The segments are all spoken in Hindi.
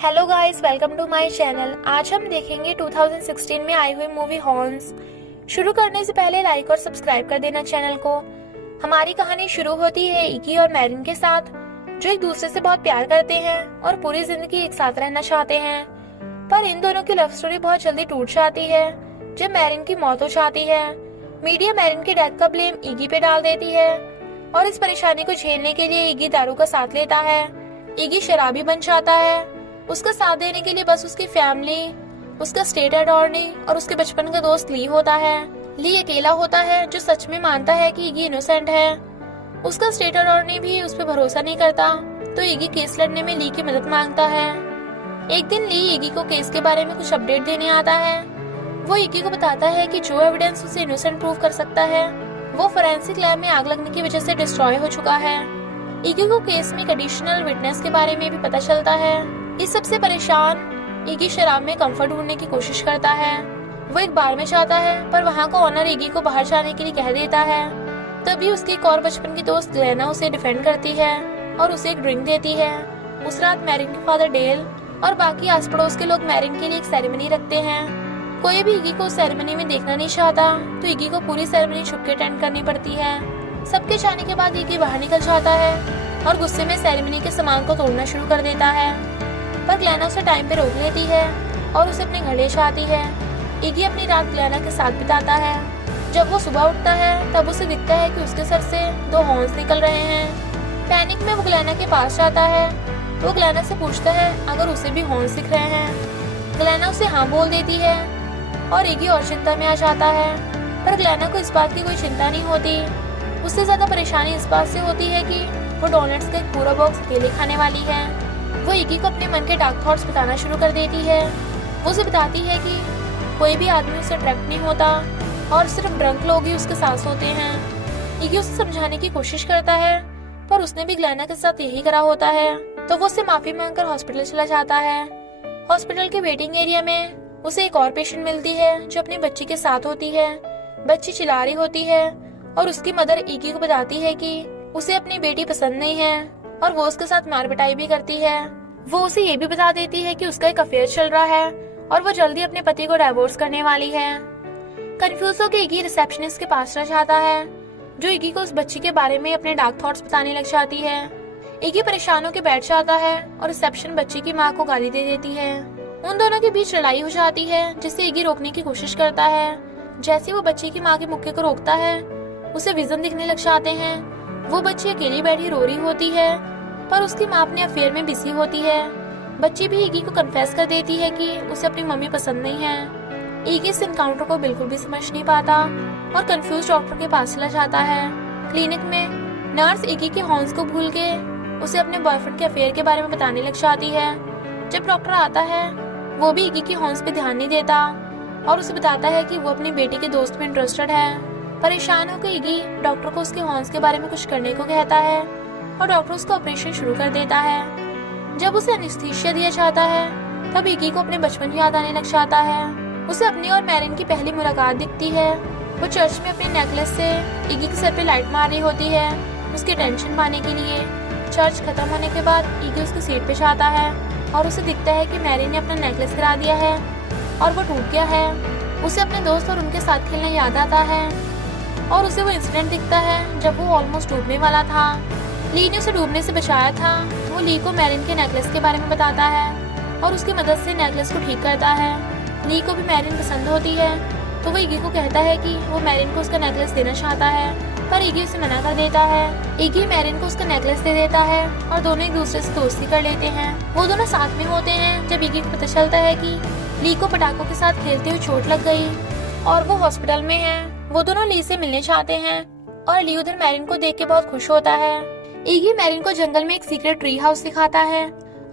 Hello guys, welcome to my channel. आज हम देखेंगे 2016 में आई हुई मूवी हॉर्न्स। शुरू करने से पहले लाइक और सब्सक्राइब कर देना चैनल को। हमारी कहानी शुरू होती है इगी और मैरिन के साथ, जो एक दूसरे से बहुत प्यार करते हैं और पूरी जिंदगी एक साथ रहना चाहते हैं। पर इन दोनों की लव स्टोरी बहुत जल्दी टूट जाती है जब मैरिन की मौत हो जाती है। मीडिया मैरिन की डेथ का ब्लेम इगी पे डाल देती है और इस परेशानी को झेलने के लिए इगी दारू का साथ लेता है। इगी शराबी बन जाता है। उसका साथ देने के लिए बस उसकी फैमिली, उसका स्टेट अटॉर्नी और उसके बचपन का दोस्त ली होता है। ली अकेला होता है जो सच में मानता है कि इगी इनोसेंट है। उसका स्टेट अटॉर्नी भी उस पर भरोसा नहीं करता, तो इगी केस लड़ने में ली की मदद मांगता है। एक दिन ली इगी को केस के बारे में कुछ अपडेट देने आता है। वो इगी को बताता है कि जो एविडेंस उसे इनोसेंट प्रूव कर सकता है वो फोरेंसिक लैब में आग लगने की वजह से डिस्ट्रॉय हो चुका है। इगी को केस में एक एडिशनल विटनेस के बारे में भी पता चलता है। इस सबसे परेशान इगी शराब में कंफर्ट ढूंढने की कोशिश करता है। वो एक बार में जाता है पर वहाँ का ऑनर इगी को बाहर जाने के लिए कह देता है। तभी उसकी एक और बचपन की दोस्त ग्लेना उसे डिफेंड करती है और उसे एक ड्रिंक देती है। उस रात मैरिन के फादर डेल और बाकी आस पड़ोस के लोग मैरिन के लिए एक सेरेमनी रखते हैं। कोई भी इगी को उस सेरेमनी में देखना नहीं चाहता, तो इगी को पूरी सेरेमनी छुप के अटेंड करनी पड़ती है। सबके जाने के बाद इगी बाहर निकल जाता है और गुस्से में सेरेमनी के सामान को तोड़ना शुरू कर देता है। पर ग्लेना उसे टाइम पे रोक लेती है और उसे अपने घर ले जाती है। इगी अपनी रात ग्लेना के साथ बिताता है। जब वो सुबह उठता है तब उसे दिखता है कि उसके सर से 2 हॉर्न्स निकल रहे हैं। पैनिक में वो ग्लेना के पास जाता है। वो ग्लेना से पूछता है अगर उसे भी हॉर्न्स दिख रहे हैं। ग्लेना उसे हाँ बोल देती है और इगी और चिंता में आ जाता है। पर ग्लेना को इस बात की कोई चिंता नहीं होती। उससे ज्यादा परेशानी इस बात से होती है कि वो डोनट्स का एक पूरा बॉक्स अकेले खाने वाली है। वो इगी को अपने मन के डार्क थॉट्स बताना शुरू कर देती है। वो उसे बताती है कि कोई भी आदमी उसे अट्रैक्ट नहीं होता और सिर्फ ड्रंक लोग ही उसके साथ होते हैं। इगी उसे समझाने की कोशिश करता है पर उसने भी ग्लेना के साथ यही करा होता है, तो वो उससे माफी मांगकर हॉस्पिटल चला जाता है। हॉस्पिटल के वेटिंग एरिया में उसे एक और पेशेंट मिलती है जो अपनी बच्ची के साथ होती है। बच्ची चिल्ला रही होती है और उसकी मदर इगी को बताती है कि उसे अपनी बेटी पसंद नहीं है और वो उसके साथ मार पिटाई भी करती है। वो उसे ये भी बता देती है कि उसका एक अफेयर चल रहा है और वो जल्दी अपने पति को डाइवोर्स करने वाली है। कंफ्यूज होकर इगी रिसेप्शनिस्ट के पास रह जाता है, जो इगी को उस बच्ची के बारे में अपने डार्क थॉट्स बताने लग जाती है। इगी परेशान होकर बैठ जाता है और रिसेप्शन बच्ची की माँ को गाली दे देती है। उन दोनों के बीच लड़ाई हो जाती है जिसे इगी रोकने की कोशिश करता है। जैसे वो बच्ची की माँ के मुक्के को रोकता है उसे विजन दिखने लग जाते हैं। वो बच्ची अकेली बैठी रो रही होती है पर उसकी माँ अपने अफेयर में बिजी होती है। बच्ची भी इगी को कन्फेस कर देती है कि उसे अपनी मम्मी पसंद नहीं है। इगी इस इनकाउंटर को बिल्कुल भी समझ नहीं पाता और कंफ्यूज डॉक्टर के पास चला जाता है। क्लिनिक में नर्स इगी के हॉर्न्स को भूल के उसे अपने बॉयफ्रेंड के अफेयर के बारे में बताने लग जाती है। जब डॉक्टर आता है वो भी इगी के हॉर्न्स पे ध्यान नहीं देता और उसे बताता है कि वो अपनी बेटी के दोस्त में इंटरेस्टेड है। परेशान होकर इगी डॉक्टर को उसके हॉर्न्स के बारे में कुछ करने को कहता है और डॉक्टर उसका ऑपरेशन शुरू कर देता है। जब उसे एनेस्थीसिया दिया जाता है तब इगी को अपने बचपन याद आने लग जाता है। उसे अपनी और मैरिन की पहली मुलाकात दिखती है। वो चर्च में अपने नेकलेस से इगी के सर पे लाइट मार रही होती है उसकी टेंशन पाने के लिए। चर्च खत्म होने के बाद इगी उसकी सीट पे जाता है और उसे दिखता है कि मैरिन ने अपना नेकलेस गिरा दिया है और वो टूट गया है। उसे अपने दोस्त और उनके साथ खेलना याद आता है और उसे वो इंसिडेंट दिखता है जब वो ऑलमोस्ट डूबने वाला था। ली ने उसे डूबने से बचाया था। वो ली को मैरिन के नेकलेस के बारे में बताता है और उसकी मदद से नेकलेस को ठीक करता है। ली को भी मैरिन पसंद होती है, तो वो इगी को कहता है कि वो मैरिन को उसका नेकलेस देना चाहता है, पर इगी उसे मना कर देता है। इगी मैरिन को उसका नेकलेस दे देता है और दोनों एक दूसरे से दोस्ती कर लेते हैं। वो दोनों साथ में होते हैं जब इगी को पता चलता है कि ली को पटाखों के साथ खेलते हुए चोट लग गई और वो हॉस्पिटल में है। वो दोनों ली से मिलने चाहते हैं और ली उधर मैरिन को देख के बहुत खुश होता है। इगी मैरिन को जंगल में एक सीक्रेट ट्री हाउस दिखाता है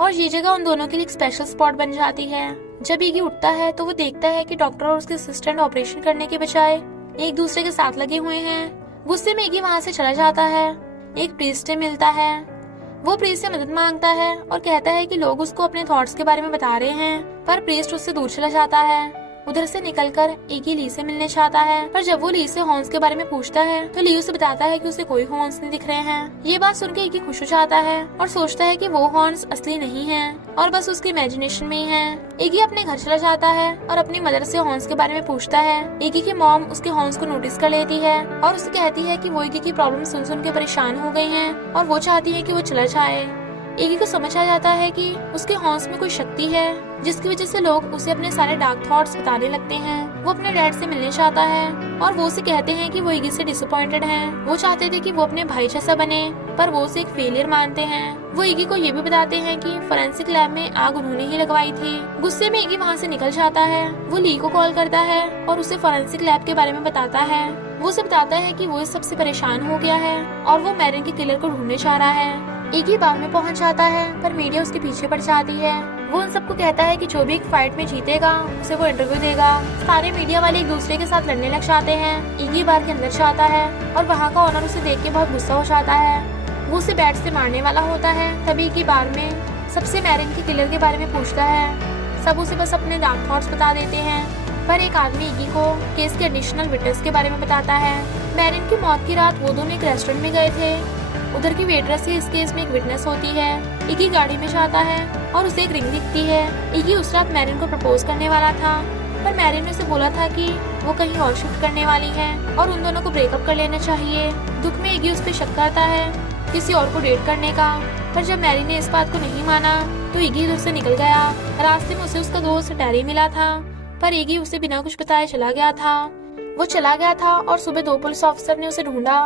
और ये जगह उन दोनों के लिए एक स्पेशल स्पॉट बन जाती है। जब इगी उठता है तो वो देखता है कि डॉक्टर और उसके असिस्टेंट ऑपरेशन करने के बजाय एक दूसरे के साथ लगे हुए हैं। गुस्से में इगी वहाँ से चला जाता है। एक प्रीस्ट से मिलता है। वो प्रीस्ट से मदद मांगता है और कहता है कि लोग उसको अपने थॉट्स के बारे में बता रहे हैं, पर प्रीस्ट उससे दूर चला जाता है। उधर से निकलकर इगी ली से मिलने चाहता है, पर जब वो ली से हॉर्न्स के बारे में पूछता है तो ली उसे बताता है कि उसे कोई हॉर्न्स नहीं दिख रहे हैं। ये बात सुनकर इगी खुश हो जाता है और सोचता है कि वो हॉर्न्स असली नहीं हैं और बस उसकी इमेजिनेशन में ही हैं। इगी अपने घर चला जाता है और अपनी मदर से हॉर्न्स के बारे में पूछता है। इगी की मॉम उसके हॉर्न्स को नोटिस कर लेती है और उसे कहती है कि वो इगी की प्रॉब्लम सुन के परेशान हो गई हैं और वो चाहती है कि वो चला जाए। इगी को समझ आ जाता है कि उसके हॉर्न्स में कोई शक्ति है जिसकी वजह से लोग उसे अपने सारे डार्क थॉट्स बताने लगते हैं। वो अपने डैड से मिलने चाहता है और वो उसे कहते हैं कि वो इगी से डिसअपॉइंटेड हैं। वो चाहते थे कि वो अपने भाई जैसा बने, पर वो उसे एक फेलियर मानते हैं। वो इगी को ये भी बताते हैं कि फोरेंसिक लैब में आग उन्होंने ही लगवाई थी। गुस्से में इगी वहाँ से निकल जाता है। वो ली को कॉल करता है और उसे फोरेंसिक लैब के बारे में बताता है। वो उसे बताता है कि वो इस सबसे परेशान हो गया है और वो मैरिन के किलर को ढूंढने चाह रहा है। इगी बार में पहुंच जाता है, पर मीडिया उसके पीछे पड़ जाती है। वो उन सबको कहता है कि जो भी एक फाइट में जीतेगा उसे वो इंटरव्यू देगा। सारे मीडिया वाले एक दूसरे के साथ लड़ने लग जाते हैं। इगी बार के अंदर जाता है और वहाँ का ऑनर उसे देख के बहुत गुस्सा हो जाता है। वो उसे बैट से मारने वाला होता है। तभी इगी बार में सबसे मैरिन के किलर के बारे में पूछता है। सब उसे बस अपने डार्क थॉट्स बता देते हैं, पर एक आदमी इगी को केस के एडिशनल विटनेस के बारे में बताता है। मैरिन की मौत की रात वो दोनों एक रेस्टोरेंट में गए थे। उधर की वेटरेस ही इस केस में एक विटनेस होती है। इगी गाड़ी में जाता है और उसे एक रिंग दिखती है। इगी उस रात मैरिन को प्रपोज करने वाला था, पर मैरिन ने उसे बोला था कि वो कहीं और शिफ्ट करने वाली है और उन दोनों को ब्रेकअप कर लेना चाहिए। दुख में इगी उस पर शक करता है किसी और को डेट करने का, पर जब मैरिन ने इस बात को नहीं माना तो इगी उधर से निकल गया। रास्ते में उसे उसका दोस्त टैरी मिला था, पर इगी उसे बिना कुछ बताए चला गया था। वो चला गया था और सुबह 2 पुलिस ऑफिसर ने उसे ढूंढा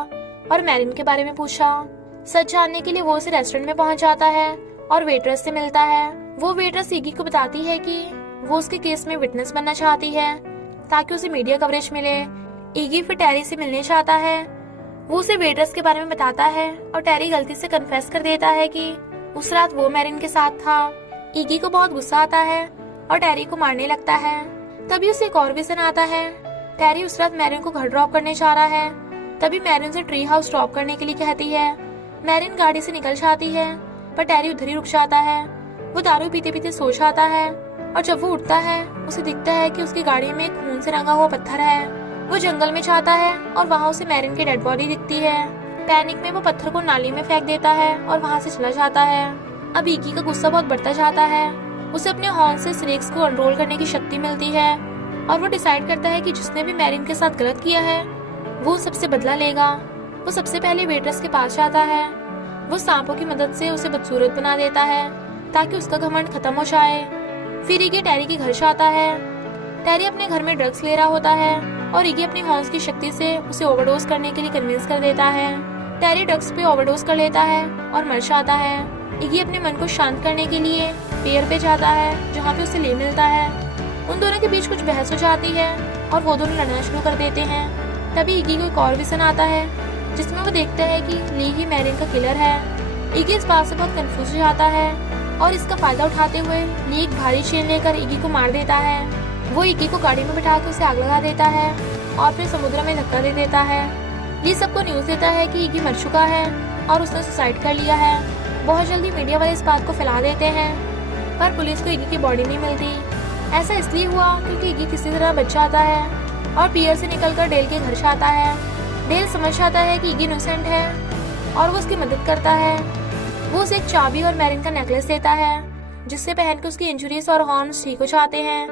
और मैरिन के बारे में पूछा। सच जानने के लिए वो उसे रेस्टोरेंट में पहुंच जाता है और वेटरेस से मिलता है। वो वेटरेस इगी को बताती है कि वो उसके केस में विटनेस बनना चाहती है ताकि उसे मीडिया कवरेज मिले। इगी फिर टैरी से मिलने चाहता है। वो उसे वेटरेस के बारे में बताता है और टैरी गलती से कन्फेस कर देता है कि उस रात वो मैरिन के साथ था। इगी को बहुत गुस्सा आता है और टैरी को मारने लगता है। तभी उसे एक और विजन आता है। टैरी उस रात मैरिन को घर ड्रॉप करने जा रहा है। तभी मैरिन से ट्री हाउस ड्रॉप करने के लिए कहती है। मैरिन गाड़ी से निकल जाती है, पर टैरी उधर ही रुक जाता है। वो दारू पीते पीते सो जाता है और जब वो उठता है उसे दिखता है कि उसकी गाड़ी में खून से रंगा हुआ पत्थर है। वो जंगल में जाता है और वहाँ उसे मैरिन की डेड बॉडी दिखती है। पैनिक में वो पत्थर को नाली में फेंक देता है और वहाँ से चला जाता है। अब इगी का गुस्सा बहुत बढ़ता जाता है। उसे अपने हॉर्न से स्नेक्स को कंट्रोल करने की शक्ति मिलती है और वो डिसाइड करता है कि जिसने भी मैरिन के साथ गलत किया है वो सबसे बदला लेगा। वो सबसे पहले वेटरेस के पास जाता है। वो सांपों की मदद से उसे बदसूरत बना देता है ताकि उसका घमंड खत्म हो जाए। फिर इगी टैरी के घर जाता है। टैरी अपने घर में ड्रग्स ले रहा होता है और इगी अपनी हॉर्न्स की शक्ति से उसे ओवरडोज करने के लिए कन्विंस कर देता है। टैरी ड्रग्स पे ओवरडोज कर लेता है और मर जाता है। इगी अपने मन को शांत करने के लिए पियर पे जाता है जहाँ पे उसे ले मिलता है। उन दोनों के बीच कुछ बहस हो जाती है और वो दोनों लड़ना शुरू कर देते हैं। तभी इगी को एक और विजन आता है जिसमें वो देखता है कि ली ही मैरिन का किलर है। इगी इस बात से बहुत कंफ्यूज हो जाता है और इसका फायदा उठाते हुए ली एक भारी चेन लेकर इगी को मार देता है। वो इगी को गाड़ी में बिठा कर उसे आग लगा देता है और फिर समुद्र में धक्का दे देता है। ली सबको न्यूज देता है कि इगी मर चुका है और उसने सुसाइड कर लिया है। बहुत जल्दी मीडिया वाले इस बात को फैला देते हैं, पर पुलिस को इगी की बॉडी नहीं मिलती। ऐसा इसलिए हुआ क्योंकि इगी किसी तरह बच जाता है और पियर से निकलकर डेल के घर जाता है। डेल समझ जाता है कि इगी इनोसेंट है और वो उसकी मदद करता है। वो उसे एक चाबी और मैरिन का नेकलेस देता है जिससे पहन के उसकी इंजुरीज और हॉर्न्स ठीक हो जाते हैं।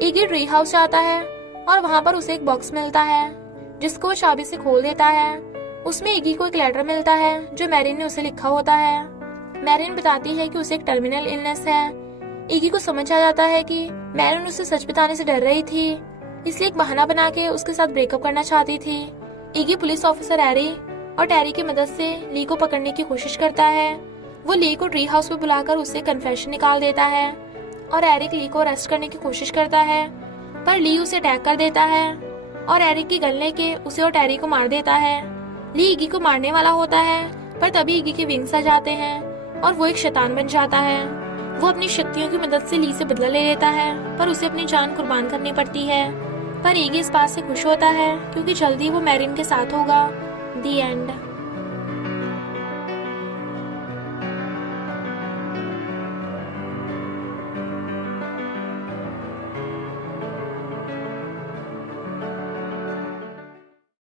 इगी ट्री हाउस जाता है और वहाँ पर उसे एक बॉक्स मिलता है जिसको वो चाबी से खोल देता है। उसमें इगी को एक लेटर मिलता है जो मैरिन ने उसे लिखा होता है। मैरिन बताती है कि उसे एक टर्मिनल इलनेस है। इगी को समझ आ जाता है कि मैरिन उसे सच बताने से डर रही थी, इसलिए एक बहाना बना के उसके साथ ब्रेकअप करना चाहती थी। इगी पुलिस ऑफिसर एरी और टैरी की मदद से ली को पकड़ने की कोशिश करता है। वो ली को ट्री हाउस में बुलाकर उससे कन्फेशन निकाल देता है और एरिक ली को अरेस्ट करने की कोशिश करता है, पर ली उसे अटैक कर देता है और एरिक की गन लेके उसे और टैरी को मार देता है। ली इगी को मारने वाला होता है, पर तभी इगी के विंग्स आ जाते हैं और वो एक शैतान बन जाता है। वो अपनी शक्तियों की मदद से ली से बदला ले लेता है, पर उसे अपनी जान कुर्बान करनी पड़ती है। पर इगी इस बात से खुश होता है क्योंकि जल्दी वो मैरिन के साथ होगा। दी एंड।